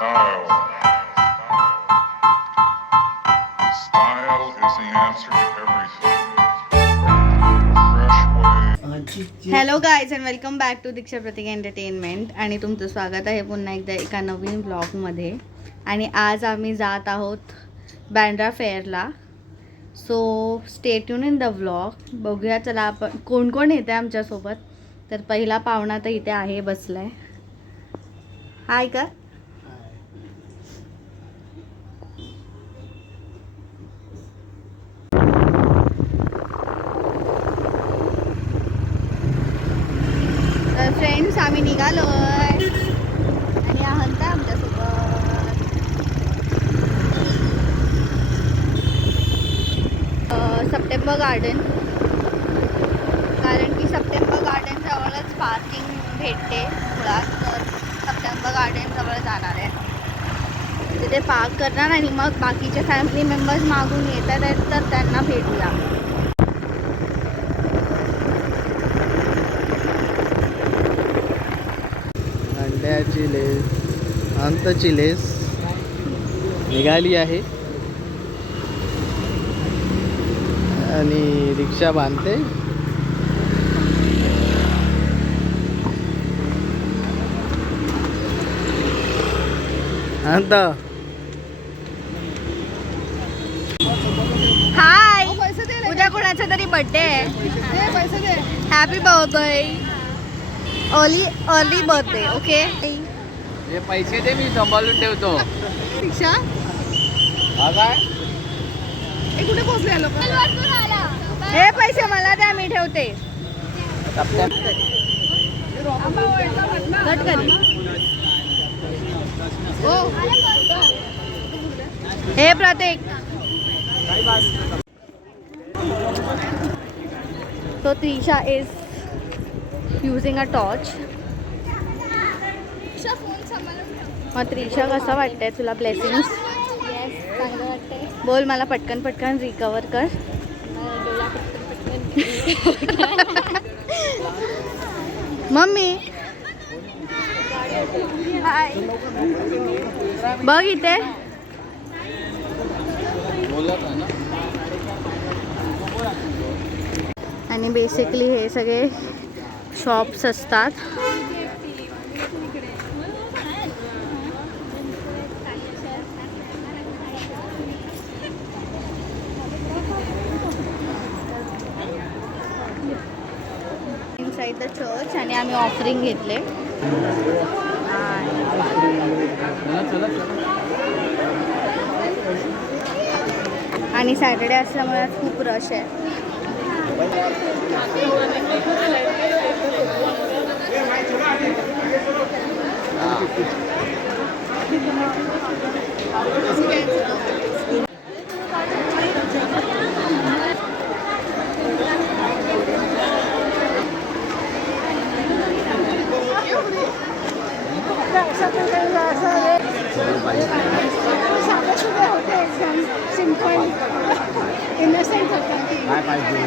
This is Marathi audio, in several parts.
Style. Style is the answer to everything. Fresh way. Hello guys and welcome back to Diksha Prateek entertainment. आणि तुमचं स्वागत आहे पुन्हा एकदा एका नवीन ब्लॉगमध्ये. आणि आज आम्ही जात आहोत बँड्रा फेअरला. So stay tune in the vlog. बघूया चला आपण कोण कोण येते आमच्यासोबत. तर पहिला पाहुणा तर इथे आहे बसलाय. हाय का. तर फ्रेंड्स आम्ही निघालोय आणि आहात आमच्यासोबत. सप्टेंबर गार्डन, कारण की सप्टेंबर गार्डन जवळच पार्किंग भेटते मुळात. तर सप्टेंबर गार्डन जवळ जाणार आहे, तिथे पार्क करणार आणि मग बाकीचे फॅमिली मेंबर्स मागून येतात तर त्यांना भेटूया. अंड्याची लेस, अंतची लेस निघाली आहे आणि रिक्षा बांधते. अंत हाय, उद्या कोणाचा तरी बर्थडे आहे. Happy birthday, early birthday. Okay, हे पैसे दे, मी सांभाळून ठेवतो. शिक्षा काय कुठे पोहोचले लोक. हे पैसे मला द्या, मी ठेवते. कट करी. हे प्रतीक, so Trisha is using a torch. मग त्रिशा कसं वाटतंय तुला ब्लेसिंग्स? चांगलं वाटतंय. बोल मला पटकन पटकन रिकवर कर. मम्मी हाय, बघ इथे. आणि बेसिकली हे सगळे शॉप्स असतात. Inside the church. आणि आम्ही ऑफरिंग घेतले. आणि सॅटर्डे असल्यामुळे आज खूप रश आहे. काय पाहिजे?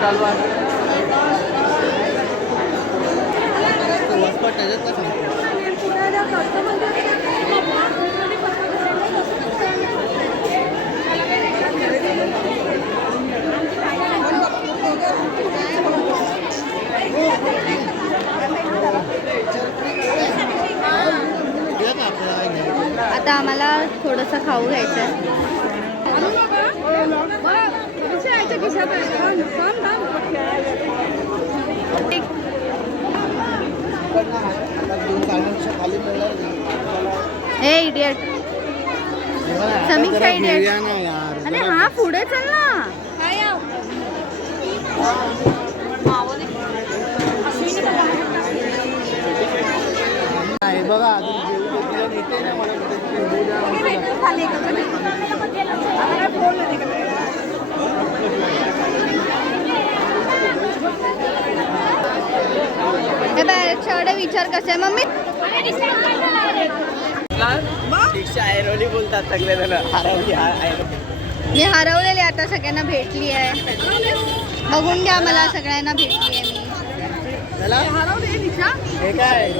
चालू आहे. आता आम्हाला थोडंसं खाऊ घ्यायचं आहे. हे इडियट, समीक्षा इडियट. अरे हा पुढे चल ना. हे बघा अजून हे बॅरेजच्याकडे विचार कसे आहे मम्मी. ऐरोली बोलतात सगळे जण. मी हरवलेली आता सगळ्यांना भेटली आहे. बघून घ्या मला सगळ्यांना भेटली आहे मी. हे काय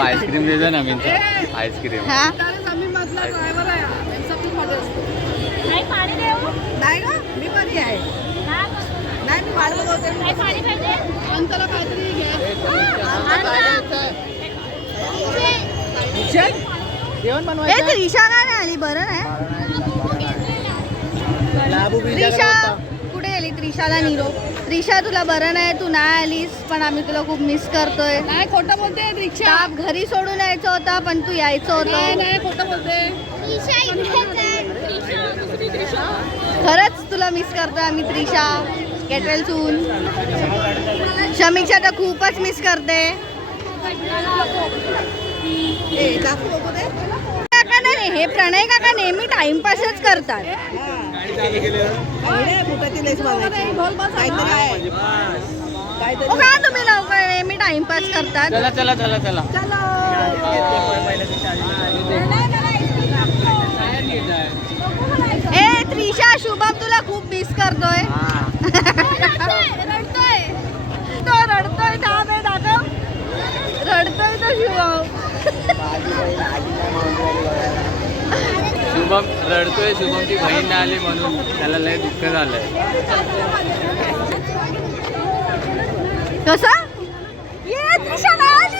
आईस्क्रीम देतो ना मीनचा आईस्क्रीम. हा जेवण ए बनवायचं त्रिशा का नाही आली. बरं नाही. त्रिशा कुठे गेली. त्रिशाला निरोप. त्रिशा तुला बरं नाही तू नाही आलीस पण आम्ही तुला खूप मिस करतोय. नाही खोटं बोलते त्रिक्षा. ताप घरी सोडून यायचं होता पण तू यायचं होतं. नाही खोटं बोलते. खरंच तुला मिस करतोय आम्ही त्रिशा. Get well soon. समीक्षा तर खूपच मिस करते. काका नाही हे प्रणय काका नेहमी टाइमपासच करतात. ओ का तुम्ही लवकर नेहमी टाइमपास करतात. चला चला चला चला ए त्रिशा शुभम तुला खूप मिस करतोय. तो रडतोय थांब हे दाखव. रडतोय तो शुभम. शुभम रडतोय. शुभमची बहीण नाही आली म्हणून त्याला लय दुःख झालंय. कसा ये त्रिशा नाही आली.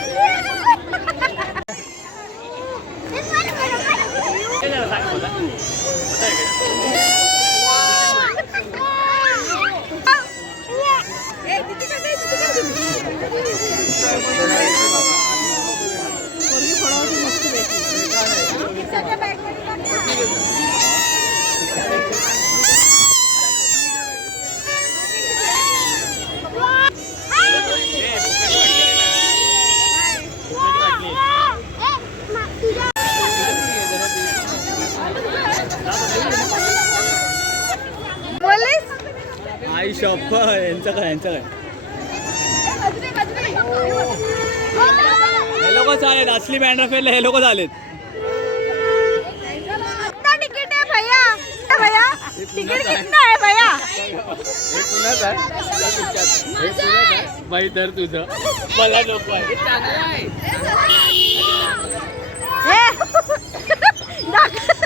बोललीस आई शॉप यांचं काय यांचं काय हे लोक आलेत. असली बँड फेरले हे लोक आलेत. कितना टिकट है भैया. भैया टिकट कितना है भैया. हे तुझंच आहे. हे तुझंच आहे बाई तर तुझं मला नको आहे. दाखव